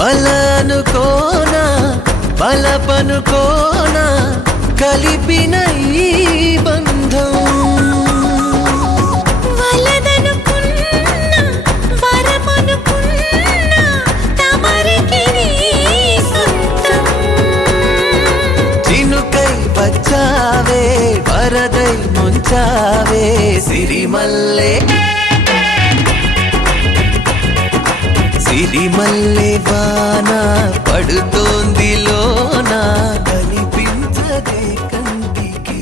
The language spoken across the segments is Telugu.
వలనుకోనా బలపనుకోనా కలిపిన ఈ బంధం వలదనుకున్నా వరమనుకున్నా తమరికి సొంతం చినుకై వచ్చావే వరదై ముంచావే సిరిమల్లె సిరిమల్లె వాన పడుతోంది లోన కనిపించదే కంటికి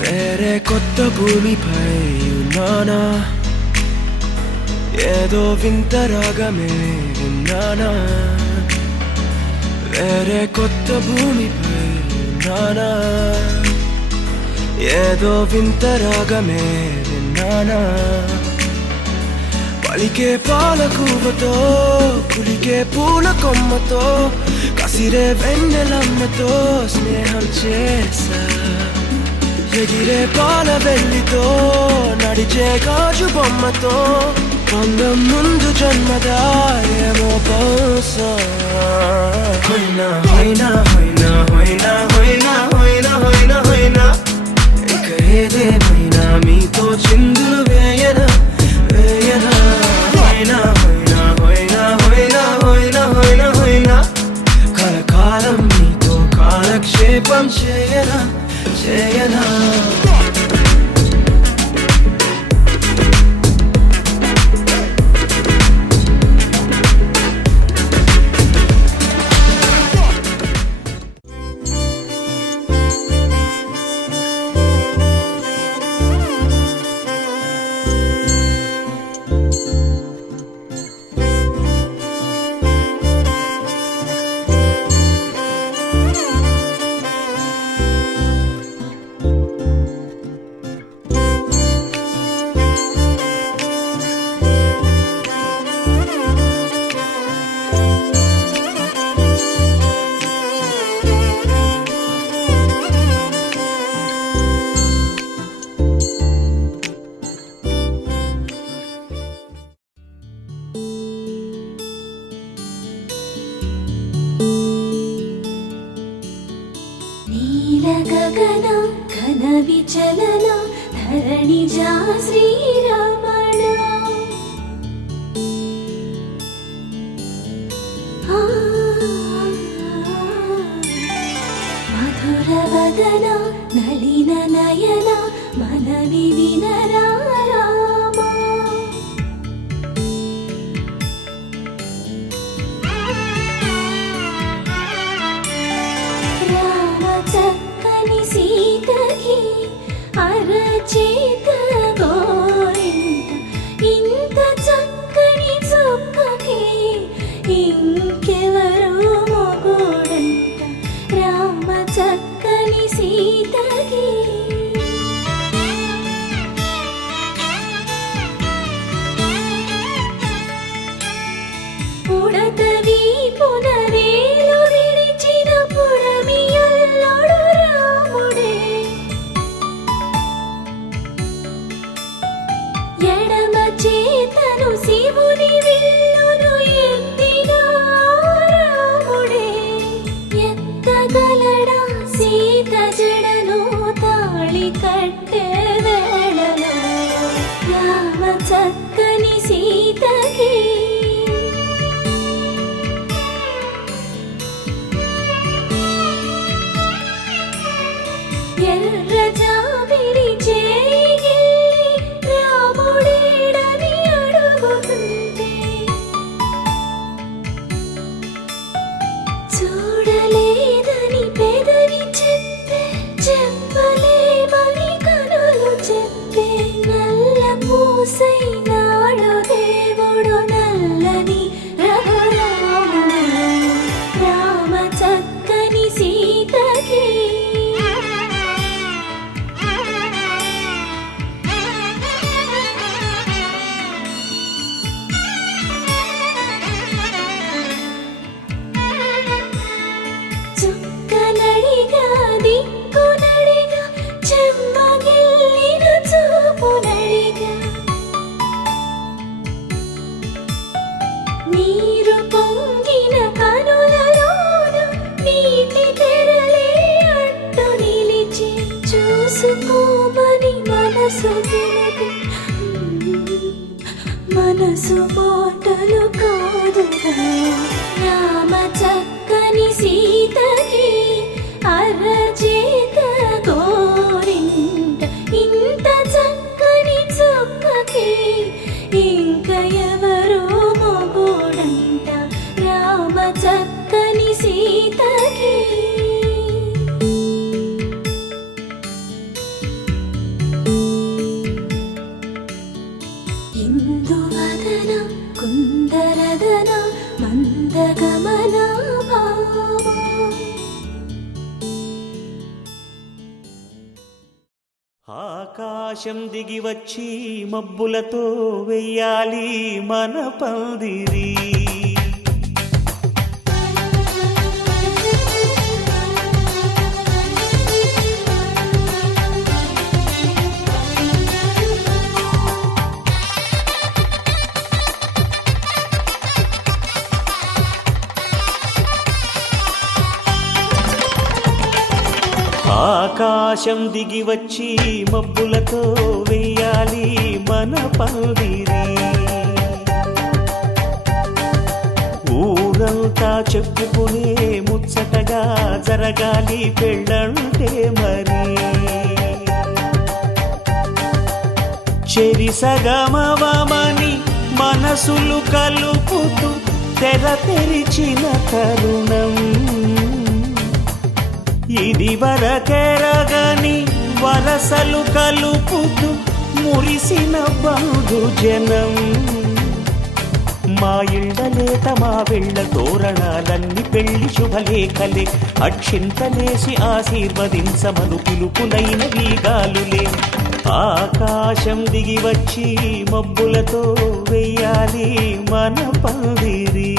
వేరే కొత్త భూమిపై ఉన్నానా ఏదో వింత రాగమే విన్నానా వేరే కొత్త భూమిపై ఉన్నానా ఏదో వింత రాగమే విన్నానా పలికే పాలకూవతో కులికే పూల కొమ్మతో కసిరే వెన్నెలమ్మతో స్నేహం చేసా ఎగిరే పాల వెల్లితో నడిచే గాజు బొమ్మతో అందం ముందు జన్మదా ఏమో బహుశా హోయినా హోయినా హోయినా హోయినా హోయినా హోయినా హోయినా హోయినా ఇక ఏదేమైనా మీతో చిందులు వేయనా వేయనా హోయినా హోయినా హోయినా హోయినా హోయినా హోయినా హోయినా కలకాలం మీతో కాలక్షేపం చేయనా చేయనా గగన ఘన విచలన ధరణిజా శ్రీరమణ మధుర వదన నళిన నయన మనవి వినరా రామా చక్కని సీతకి అరచేత గోరింట ఇంత చక్కని చుక్కకి ఇంకెవరు మొగుడంట రామ చక్కని సీతకి ఉడతవి పునవేలు విడిచిన పుడమియల్లోడు రాముడే ఎడమ చేతను శివుని విల్లును ఎత్తిన రాముడే ఎత్తగలడా సీత జడను తాళి కట్టే వేళలో రామ చక్కని సీతకి ఎర్ర జాబిలి చేయి రాముడేడని అడుగుతుంటే చూడలేదని పెదవి చెప్పే చెప్పలేమని కనులు చెప్పే నల్ల పూసైనాడు దేవుడు నల్లని రఘురాముడు రామ చక్కని సీతకి కలుసుకోమని మనసు తెలిపి మనసు మాటలు కాదుగా రామ చక్కని సీతకి అరచేత గోరింట ఇంత చక్కని చుక్కకి ఇంక ఎవరో మొగోడంట రామ చక్కని సీతకి ఇందువదన కుందరదన మందగమన భామ ఆకాశం దిగి వచ్చి మబ్బులతో వెయ్యాలి మన పందిరి. ఆకాశం దిగి వచ్చి మబ్బులతో వెయ్యాలి మన పందిరి. ఊరంతా చెప్పుకునే ముచ్చటగా జరగాలి పెళ్ళంటే మరి. చెరిసగమవమని మనసులు కలుపుతూ తెర తెరిచిన తరుణం ఇది వరకెరగని వరసలు కలుపుతూ మురిసిన బంధుజనం. మా ఇళ్ళలేత మా వెళ్ళ తోరణాలన్నీ పెళ్లి శుభలేఖలే అక్షింతలేసి ఆశీర్వదించమను పిలుపులైన వీగాలులే. ఆకాశం దిగి వచ్చి మబ్బులతో వెయ్యాలి మన పందిరి.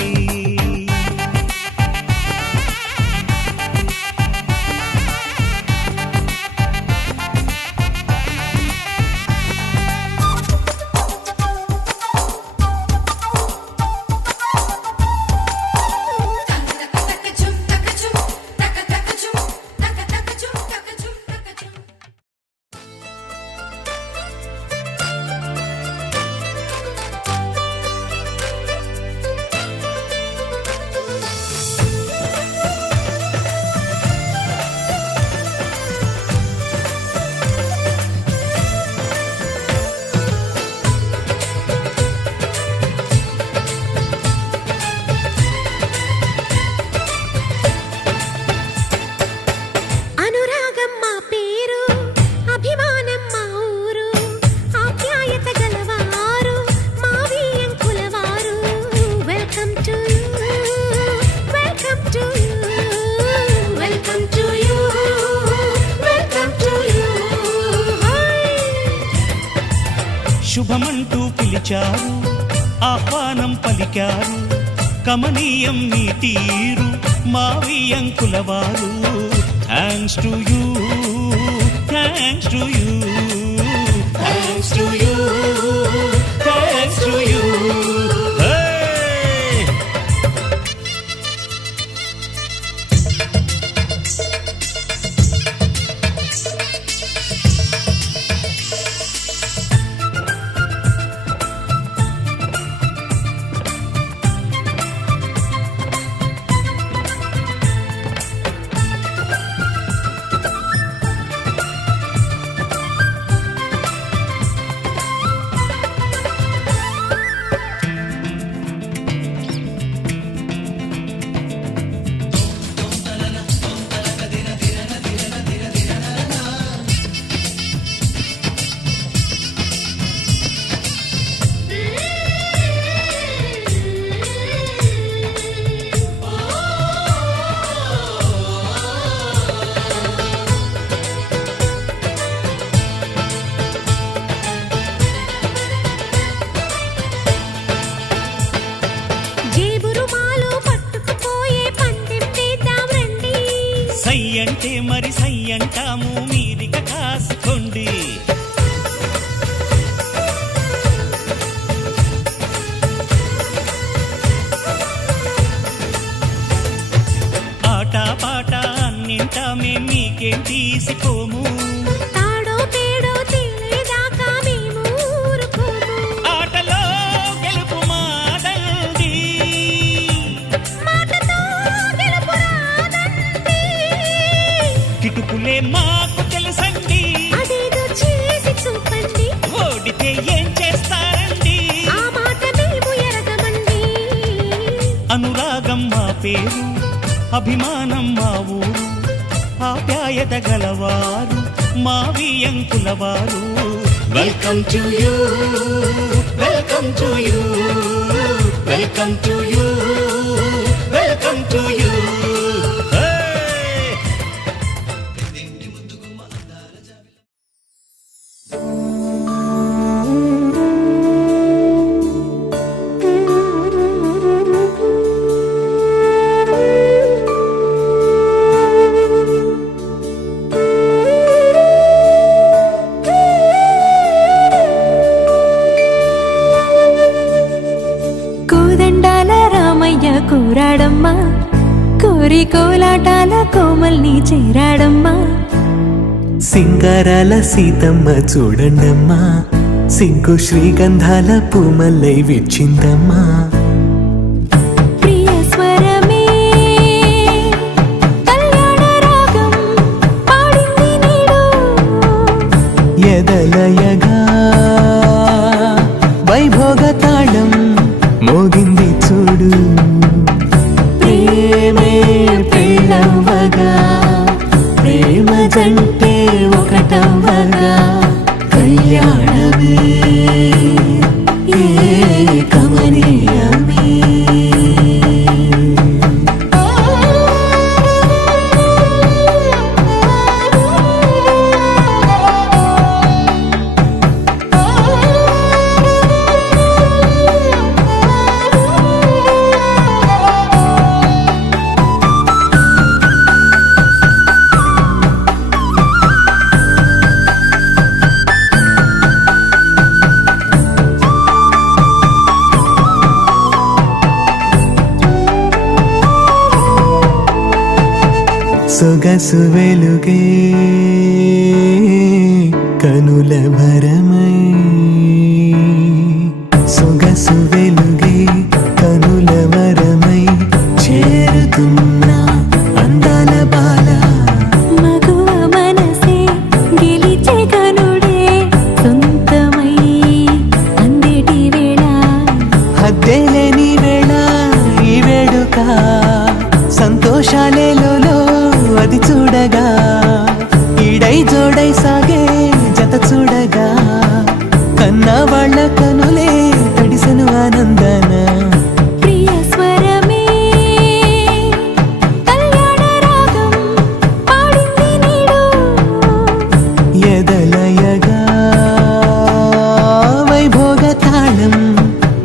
శుభమంటూ పిలిచారు ఆహ్వానం పలికారు కమనీయం మీ తీరు మావియంకుల వారు. Thanks to you, thanks to you, thanks to you, thanks to you. సై అంటే మరి సై అంటాము మీరిక కాసుకోండి. ఆట పాట అన్నింటా మేం మీకేం తీసిపోము. విలువలే మాకు తెలుసండి. అదేదో చేసి చూపండి, ఓడితే ఏం చేస్తారండి? ఆ మాట మేము ఎరగమండి. అనురాగం మా పేరు, అభిమానం మా ఊరు, ఆప్యాయత గలవారు మా వియంకుల వారు. Welcome to you, welcome to you, welcome to you, welcome to you. కోదండాల రామయ్య కోరాడమ్మా, కోరి కోలాటాల కోమల్ని చేరాడమ్మా. సింగారాల సీతమ్మ చూడండమ్మా, సిగ్గు శ్రీగంధాల పూమల్లై విచ్చిందమ్మా. ప్రియ స్వరమే కళ్యాణ రాగం పాడింది నేడు, ఎదలయగా వైభోగ తాళం మోగింది చూడు. ప్రేమే పెళ్ళవ్వగా, ప్రేమ జంటే ఒకటవ్వగా, కళ్యాణమే ఏ కమనీయమే. సొగసు వెలుగే కనుల భరమై, సొగసు వెలుగే కనుల వరమై చేరుతున్నా అందాల బాల. మగువ మనసే గెలిచే కనుడే సొంతమై అందేటి వేళ, హద్దేలేని వేళ ఈ వేడుక, సంతోషాలేలో అది చూడగా, ఈడై జోడై సాగే జత చూడగా, కన్నా వాళ్ళ కనులే తడిసెను ఆనందన. ప్రియ స్వరమే కళ్యాణ రాగం పాడింది నేడు, ఎదలయగా వైభోగ తాళం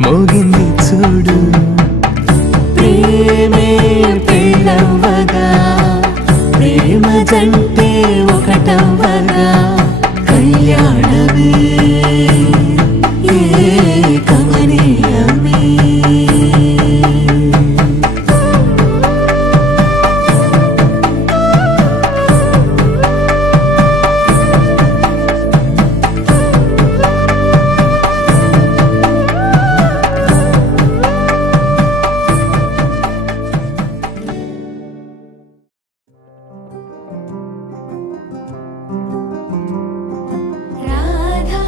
మోగింది చూడు. ప్రేమే పెళ్ళవ్వగా, ప్రేమ జంటే ఒకటవ్వగా, కళ్యాణమే ఏ కమనీయమే. రాధా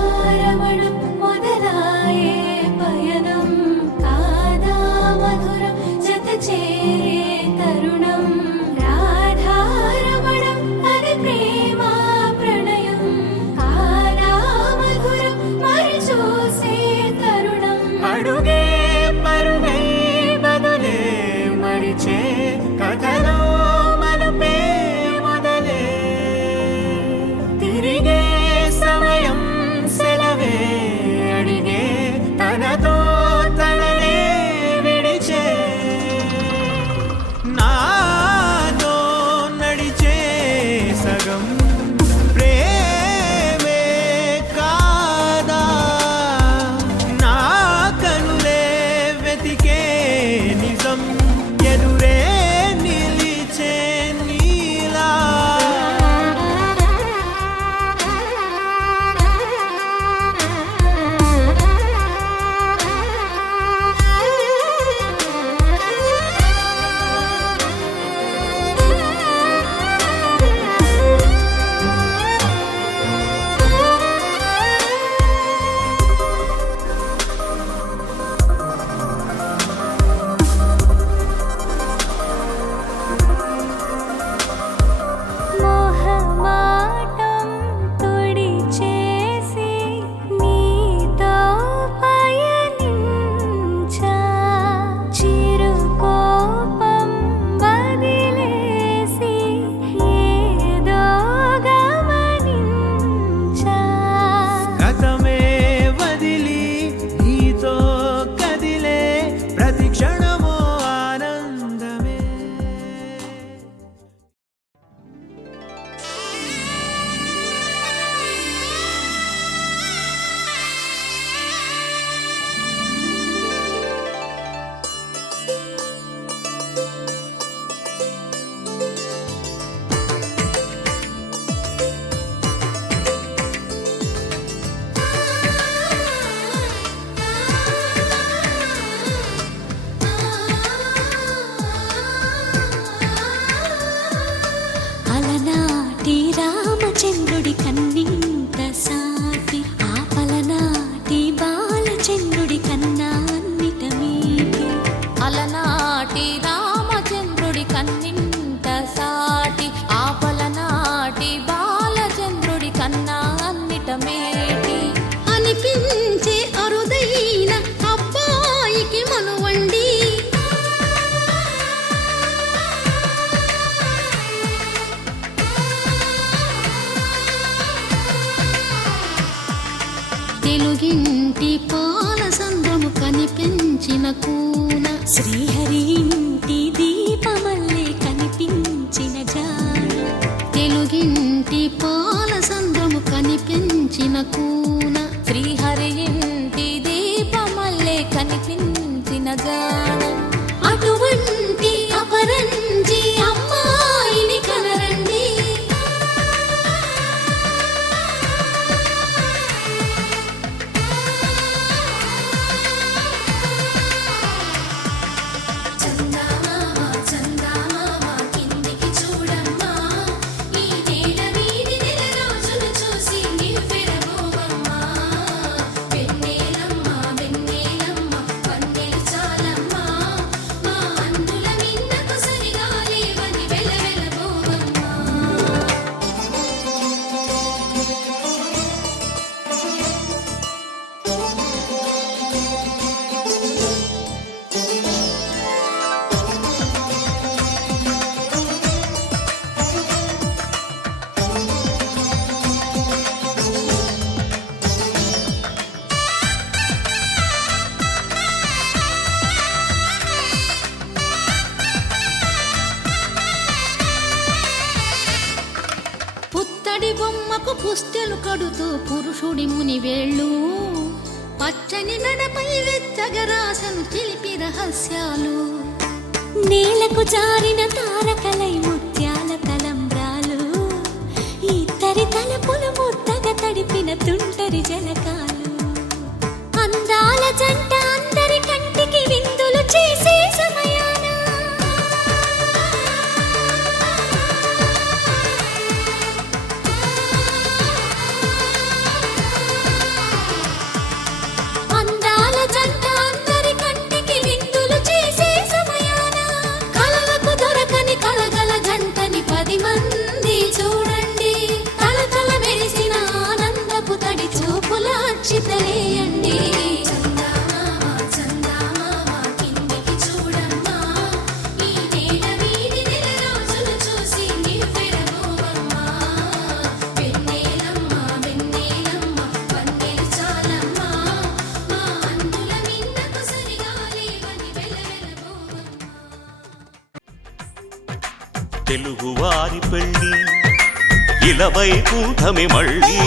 చంద్రుడి కన్నింత సాటి ఆపలనాటి బాలచంద్రుడి కన్నా అన్నిట మీటి అలనాటి రామచంద్రుడి కన్నింత సాటి ఆపలనాటి బాలచంద్రుడి కన్నా అన్నిట మేటి అనిపించే అరుదైన అబ్బాయికి మనువండి తెలుగింటి పాలసంద్రము కనిపించిన కూన శ్రీహరి ఇంటి దీపమల్లే కనిపించిన జాన తెలుగింటి పాలసంద్రము కనిపించిన కూన శ్రీహరి ఇంటి దీపమల్లే కనిపించిన జాన అటువంటి అపరంజి అమ్మాయిని కనరండి చందమామ చందమామ కిందికి చూడమ్మా ఈ నేల వీధి నెల రోజులు చూసి నివ్వెరబోవమ్మా వెన్నెలమ్మ వెన్నెలమ్మ వన్నెలు చాలమ్మా మా అందుల మిన్నకు సరిగా లేవని వెలవెలబోవమ్మా పుత్తడి బొమ్మకు పుస్తెలు కడుతూ పురుషుడి ముని వేళ్ళు పచ్చని నడపై వెచ్చగరాసను చిలిపి రహస్యాలు నేలకు జారిన తారకలై ముత్యాల తలంబ్రాలు ఇద్దరి తలపులు ముద్దగా తడిపిన తుంటరి జలకాలు అందాల జంట అందరి కంటికి విందులు చేసే సమయాన అందాల జంట అందరి కంటికి విందులు చేసే సమయాన కలలకు దొరకని కలగల జంటని 10 మంది చూడండి తలతల మెరిసిన ఆనందపు తడి చూపుల అచ్చితలేయండి చందమామ చందమామ కిందికి చూడమ్మా ఈ నేల వీధి నెల రోజులు చూసి నివ్వెరబోవమ్మా వెన్నెలమ్మ వెన్నెలమ్మ వన్నెలు చాలమ్మా మా అందుల మిన్నకు సరిగా లేవని వెలవెలబోవమ్మా తెలుగువారి పెళ్ళి ఇలవైకుంఠమే మళ్ళీ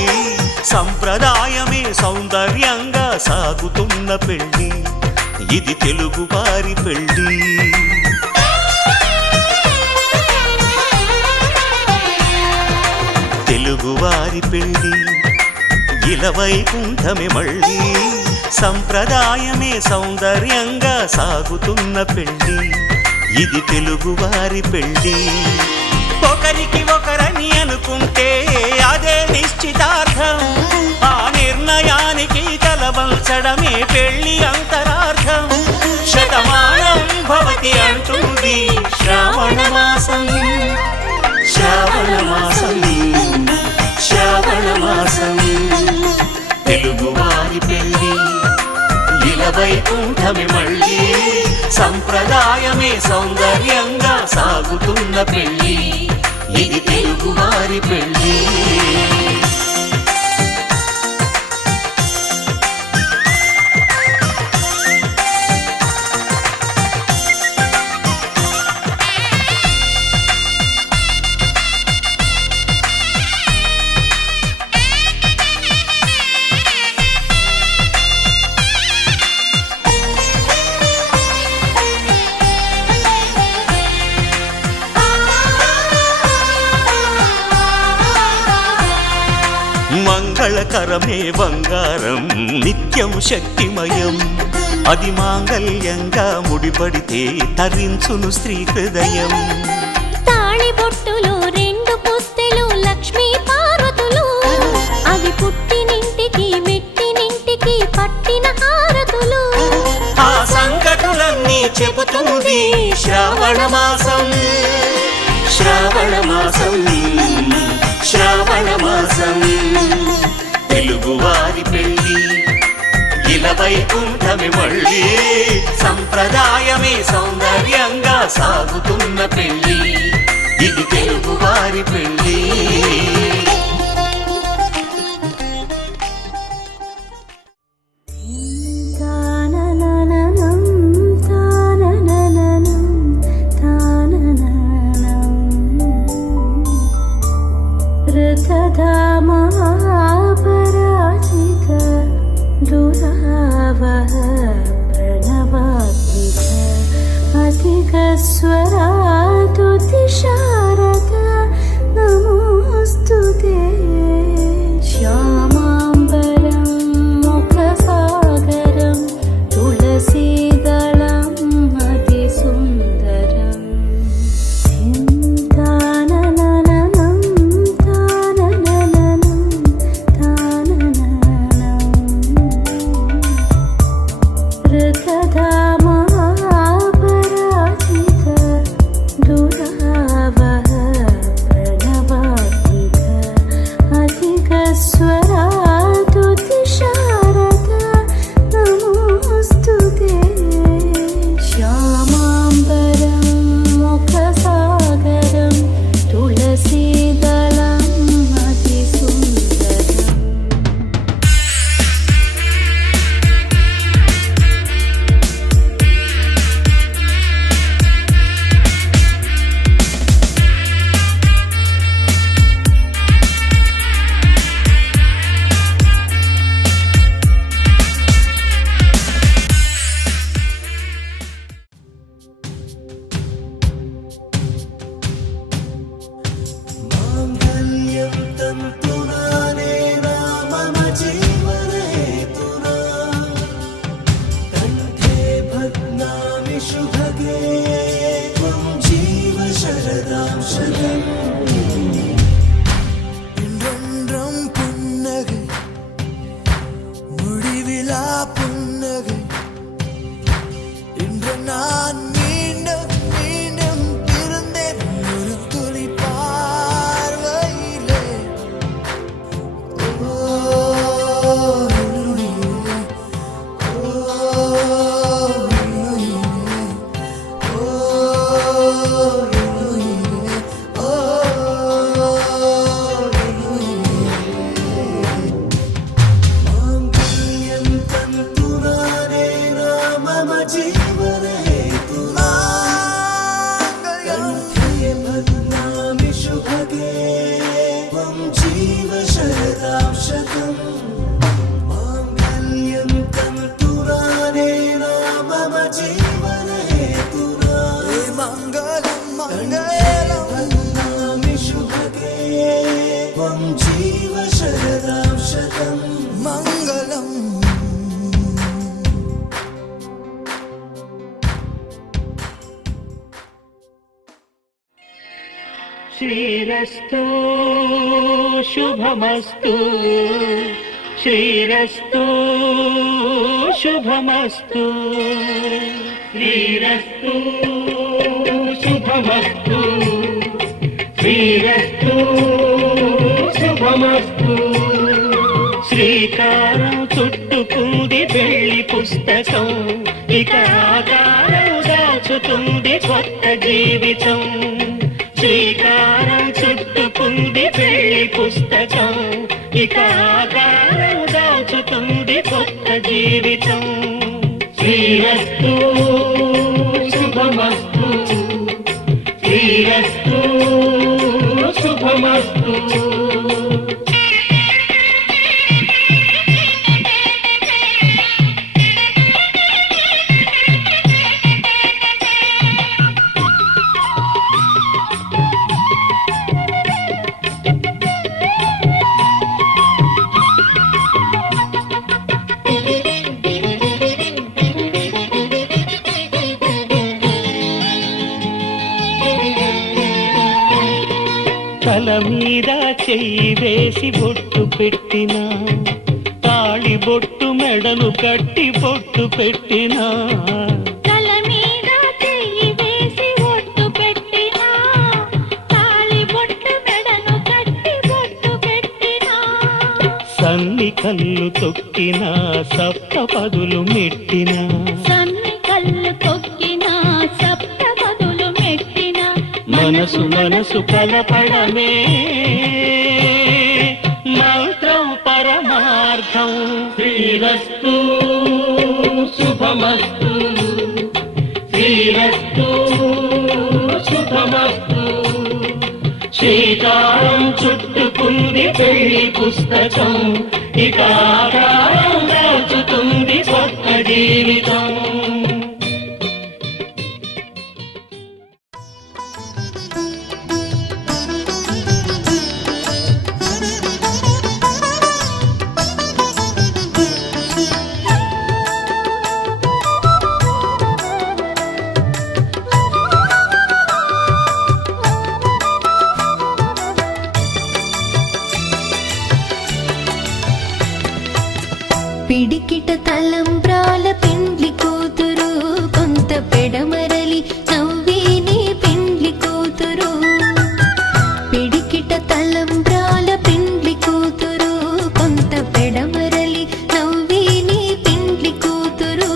సంప్రదాయమే సౌందర్యంగా సాగుతున్న పెళ్ళి ఇది తెలుగువారి పెళ్ళి తెలుగువారి పెళ్ళి ఇలవైకుంఠమే మళ్ళీ సంప్రదాయమే సౌందర్యంగా సాగుతున్న పెళ్ళి ఇది తెలుగువారి పెళ్ళి ఒకరికి ఒకరని అనుకుంటే అదే నిశ్చితార్థం ఆ నిర్ణయానికి తలవంచడమే పెళ్ళి అంతరార్థం శతమానం భవతి అంటుంది శ్రావణ మాసం శ్రావణ మాసం శ్రావణ మాసం తెలుగువారి పెళ్ళి ఇలవైకుంఠమే మళ్ళీ సంప్రదాయమే సౌందర్యంగా సాగుతున్న పెళ్ళి ఇది తెలుగువారి పెళ్ళి మంగళకరమే బంగారం నిత్యం శక్తిమయం అది మాంగళ్యంగా ముడిపడితే తరించును స్త్రీ హృదయం తాళి బొట్టులో 2 పుస్తెలు లక్ష్మీ పార్వతులు వైకుంఠమి మళ్ళీ సంప్రదాయమే సౌందర్యంగా సాగుతున్న పెళ్ళి ఇది తెలుగు వారి పెళ్ళి శ్రీరస్తు శుభమస్తు శ్రీరస్తు శుభమస్తు శ్రీరస్తు శుభమస్తు శ్రీరస్తు శుభమస్తు శ్రీకారం చుట్టుకుంది పెళ్లి పుస్తకం ఇక ఆకారం దాచుతుంది కొత్త జీవితం శ్రీకారం చుట్టుకుంది పెళ్లి పుస్తకం ఇక ఆకారం దాచుతుంది కొత్త జీవితం శ్రీరస్తు శుభమస్తు శ్రీరస్తు శుభమస్తు తల మీద చెయ్యి వేసి బొట్టు పెట్టినా తాళి బొట్టు మెడను కట్టి బొట్టు పెట్టినా తల మీద చెయ్యి వేసి బొట్టు పెట్టినా తాళి బొట్టు మెడను కట్టి బొట్టు పెట్టినా సన్ని కళ్ళు తొక్కిన సప్తపదులు మెట్టిన సన్ని కళ్ళు తొక్కిన సప్తపదులు మెట్టిన మనసు మనసు కలపడమే మంత్రం పరమార్థం. శ్రీరస్తు శుభమస్తు, శ్రీరస్తు శుభమస్తు. శ్రీకారం చుట్టుకుంది పెళ్లి పుస్తకం, ఇక ఆకారం దాచుతుంది కొత్త జీవితం. పిడికిట తలంబ్రాల పెండ్లి కూతురు, కొంత పెడమరలి నవ్వేనే పెండ్లి కూతురు. పిడికిట తలంబ్రాల పెండ్లి కూతురు, కొంత పెడమరలి నవ్వేనే పెండ్లి కూతురు.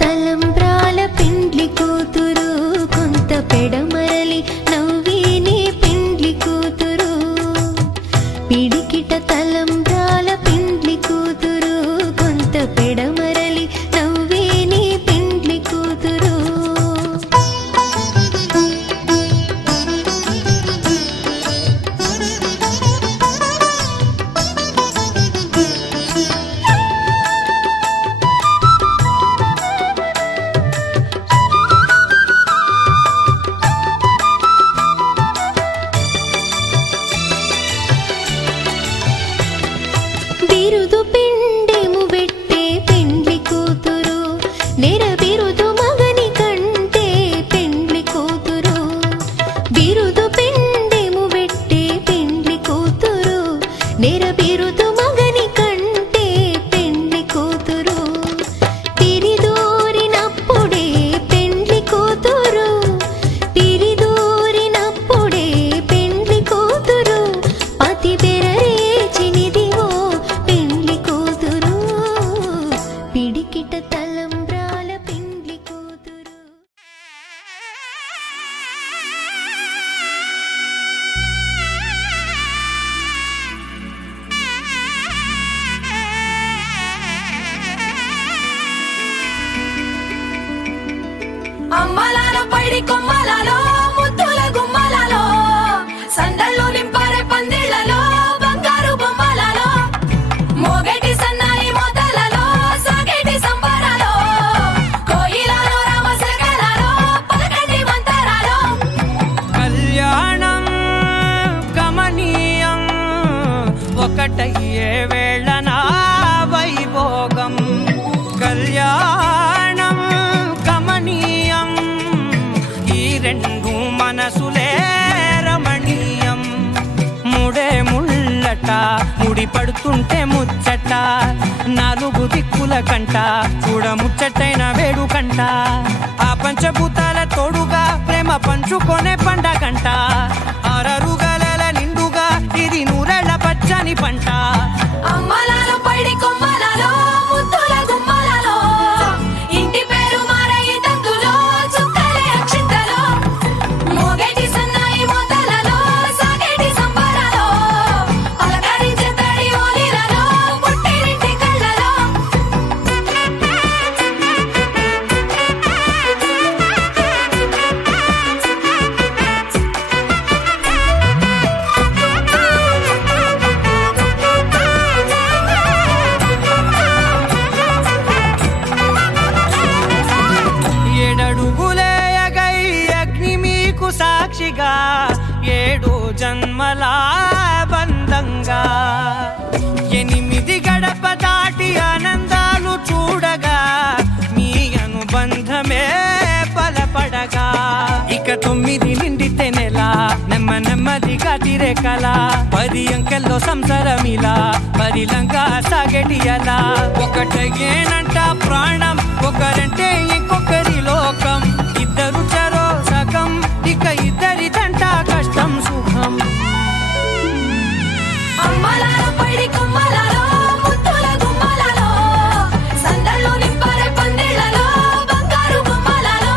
తలంబ్రాల పెండ్లి కూతురు, కొంత పెడమరలి నవ్వేనే పెండ్లి కూతురు. పిడికిట తలంబ్రాల పెండ్లి కూతురు, కొంత పెడమరలి నవ్వేనే పెండ్లి కూతురు. బిరుదు పిండెము పెట్టే పెండ్లి కూతురు, నెర బిరుదు మగని కంటే పెండ్లి కూతురు. బిరుదు పిండెము పెట్టే పెండ్లి కూతురు, నెర బిరుదు మగని కంటే పెండ్లి కూతురు. తిరిదూరినప్పుడే పెండ్లి కూతురు, తిరిదూరినప్పుడే పెండ్లి కూతురు. పతి బెరరేచినిదివో పెండ్లి కూతురు, పిడికిట తలంబ్రాల పెండ్లి కూతురు. అమ్మలాలో పైడి కొమ్మలలో ముద్దుల గుమ్మలలో సందళ్ళు నింపారే పందిళ్లలో బంగారు బొమ్మలలో మోగేటి సన్నాయి మోతలలో సాగేటి సంబరాలో కోయిలలో రామశకలలో పలకండి మంతరాలో. కళ్యాణం గమనీయం ఒకటయ్యే వేళ నా వైభోగం. కళ్యాణం గమనీయం ఈ రెండు మనసులే రమణీయం. ముడే ముళ్ళట ముడి పడుతుంటే ముచ్చట, నాలుగు దిక్కుల కంట చూడ ముచ్చటైన వేడుకంట. ఆ పంచభూతాల తోడుగా ప్రేమ పంచుకొనే పండగంట. అరరుగల నిండుగా ఇది నూరెళ్ళ పచ్చని పంట. అమ్మలాలో పైడి కొమ్మలలో ముద్దుల గుమ్మలలో ఇంటి పేరు మారయి తందులో చుక్కలే అక్షింతలో మోగేటి సన్నాయి మోతలలో సాగేటి సంబరాలో పలకరించే తడి ఓలిలలో పుట్టినింటి కళ్ళలో. సాక్షిగా 7 జన్మల బంధంగా 8 గడప దాటి ఆనందాలు చూడగా మీ అనుబంధమే బలపడగా ఇక 9 నిండితే నెల నెమ్మదిగా తిరే కల 10 అంకెల్లో సంసారమిలా పరిలంగా సాగేటియలా ఒకటేనంట ప్రాణం ఒకరంటే ఇంకొకరి లోకం ఇద్దరు చరో సగం ఇక ఇద్దరిదంట కష్టం సుఖం అమ్మలాల పడి కొమ్మలలో ముత్తుల గుమ్మలలో సందళ్ళు నింపరే పందిళ్ళలో బంగారు బొమ్మలలో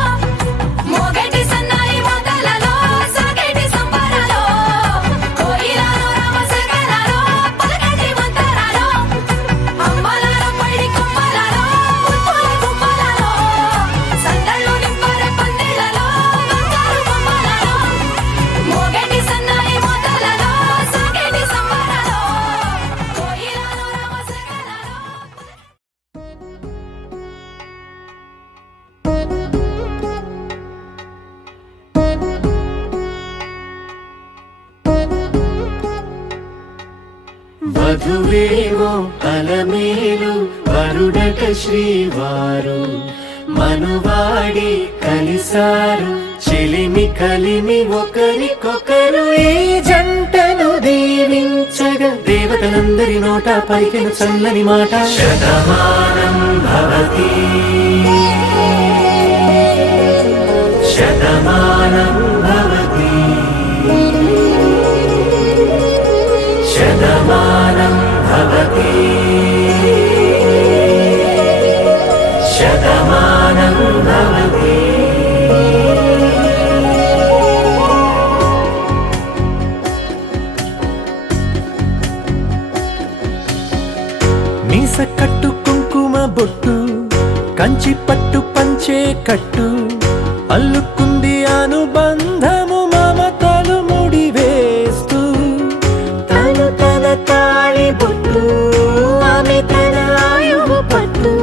మోగేటి సన్నాయి మోతలలో సాగేటి సంబరాలో కోయిలలో రామశకరాలో పలకటి మంతరాలో అమ్మలాల పడి కొమ్మలలో ముత్తుల గుమ్మలలో సందళ్ళు నింపరే పందిళ్ళలో బంగారు బొమ్మలలో మోగేటి సన్నాయి మోతలలో సాగేటి సంబరాలో కోయిలలో రామశకరాలో వధువేవో అలమేలు వరుడట శ్రీవారు మనువాడి కలిసారు చెలిమి కలిమి ఒకరికొకరు ఈ జంటను దీవించగా దేవతలందరి నోట పలికిన చల్లని మాట శతమానం భవతి శతమానం భవతి శతమానం భవతి శతమానం భవతి మీస కట్టు కుంకుమ బొట్టు కంచి పట్టు పంచే కట్టు అల్లుకుంది అనుబంధము మమతలు ముడివేస్తూ తను తన తాళి బొట్టు ఆమె తన ఆయువు పట్టు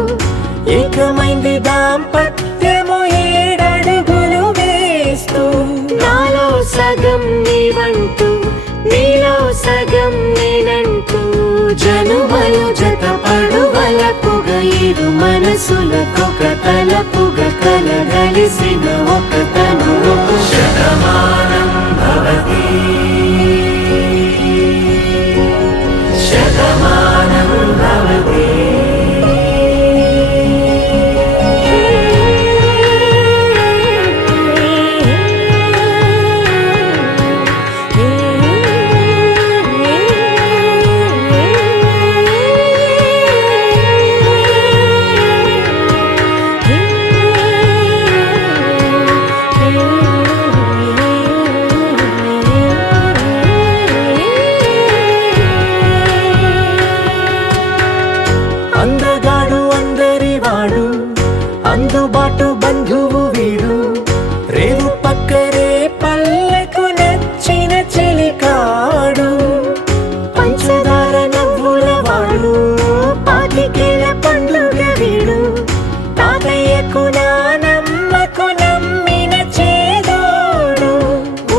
ఏకమైంది దాంపత్యము 7 అడుగులు వేస్తూ నాలో సగం నీవంటూ నీలో సగం నేనంటూ జనుమలు జతపడువలపుగా 7 మనసులకొక తలపుగా కలగలిసిన ఒక తనువు శతమానం భవతి శతమానం భవతి అందగాడు అందరివాడు అందుబాటు బంధువు వీడు రేవు పక్కరే పల్లెకు నచ్చిన చెలికాడు పంచదార నవ్వుల వాడు 25 పండుగ వీడు తాతయ్యకు నానమ్మకు నమ్మిన చేదోడు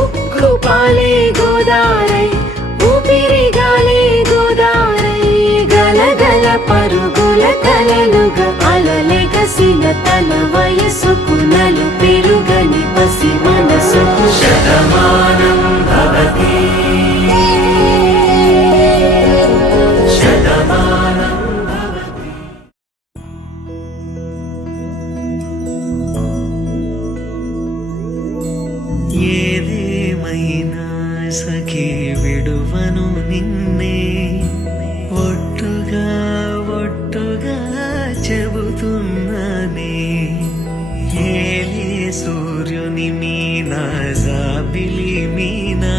ఉక్కు పాలే గోదారై ఊపిరి గాలే గోదారై గలగల పరుగుల కలలుగా అలలెగసిన తన వయసుకు నలు పెరుగని పసి మనసుకు శతమానం భవతి శతమానం భవతి ఏదేమైనా సఖీ విడువను నిన్నే ఒట్టుగా చెబుతున్నానే ఏలే సూర్యుని మీనా జాబిలి మీనా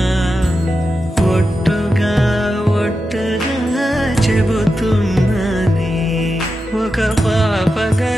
ఒట్టుగా చెబుతున్నానే ఒక పాపగా